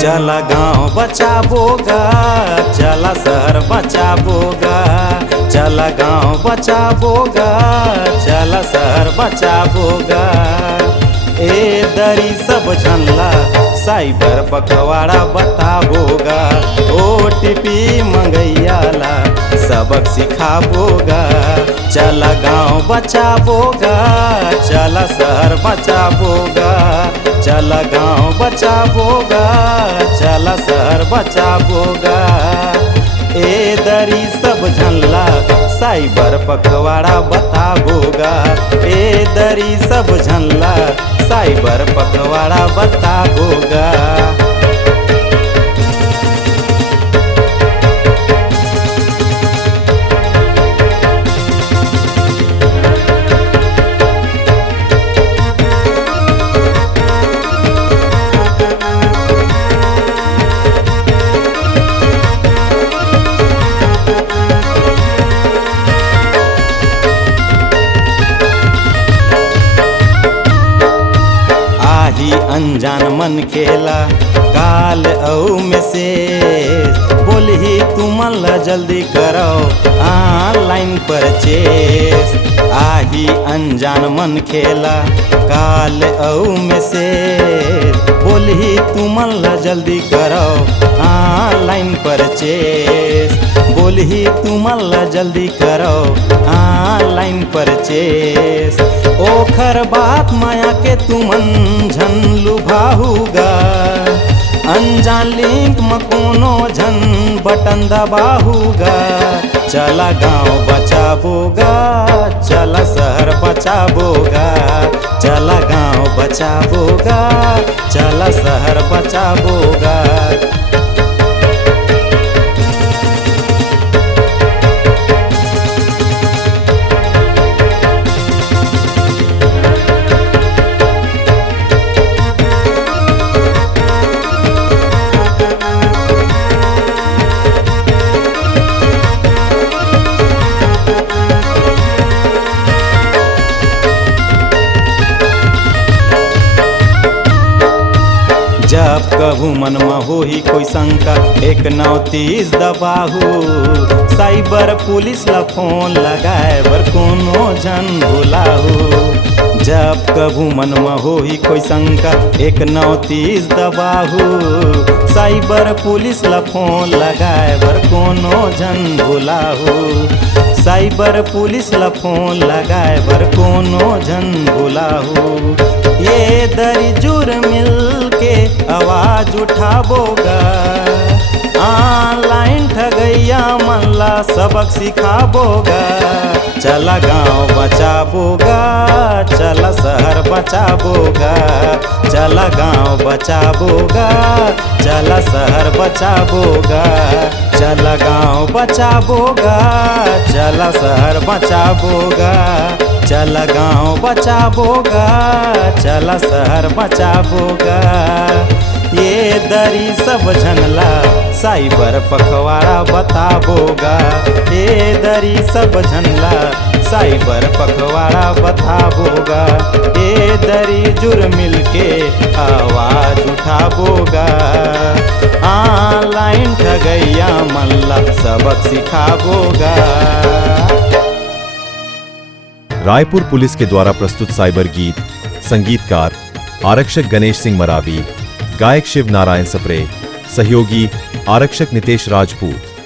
चला गाँव बचाबोगा, चला शहर बचाबोगा, चला गाँव बचाबोगा, चला शहर बचाबोगा। ए दरी सब झनला साइबर पखवाड़ा बताबोगा, OTP मंगैयाला सबक सिखाबोगा। चला गाँव बचाबोगा, चला शहर बचाबोगा, चला गाँव बचाबोगा, चला शहर बचाबोगा। ए दरी सब झनला साइबर पखवाड़ा बताबोगा, ए दरी सब झनला साइबर पखवाड़ा बताबोगा। अनजान मन खेला काल औ मैसेज, बोलही तुमन ला जल्दी करो ऑनलाइन परचेस। आही अनजान मन खेला काल औ मैसेज, बोलही तुमन ला जल्दी करो ऑनलाइन परचेस, बोलही तुमन ला जल्दी करो ऑनलाइन परचेस। ओखर बात माया के तुमन झन लुभाऊगा, अनजान लिंक में कोनो झन बटन दबाऊगा। चला गाँव बचाबोगा, चला शहर बचाबोगा, चला गाँव बचाबोगा, चला शहर बचाबोगा। जब कभू मन में होही कोई शंका 1930 दबाहू, साइबर पुलिस ला फोन लगाए बर कोनो जन भुलाहू। जब कभू मन में होही कोई शंका 1930 दबाहू, साइबर पुलिस ला फोन लगाए बर कोनो जन भुलाहू। साइबर पुलिस ला फोन लगाए बर कोनो जन भुलाहू। ये दरी जुर मिल के आवाज उठाबोगा, ऑनलाइन ठगैया मन ला सबक सिखाबोगा। चला गाँव बचाबोगा, चला शहर बचाबोगा, चला गाँव बचाबोगा, चला शहर बचाबोगा, चला गाँव बचाबोगा, चला शहर बचाबोगा, चला गाँव बचाबोगा, चला शहर बचाबोगा। ये दरी सब झनला साइबर पखवाड़ा बताबोगा, ये दरी सब झनला साइबर पखवाड़ा बताबोगा। ये दरी जुर मिल के आवाज उठाबोगा, ऑनलाइन ठगैया मन ला सबक सिखाबोगा। रायपुर पुलिस के द्वारा प्रस्तुत साइबर गीत, संगीतकार आरक्षक गणेश सिंह मरावी, गायक शिव नारायण सप्रे, सहयोगी आरक्षक नितेश राजपूत।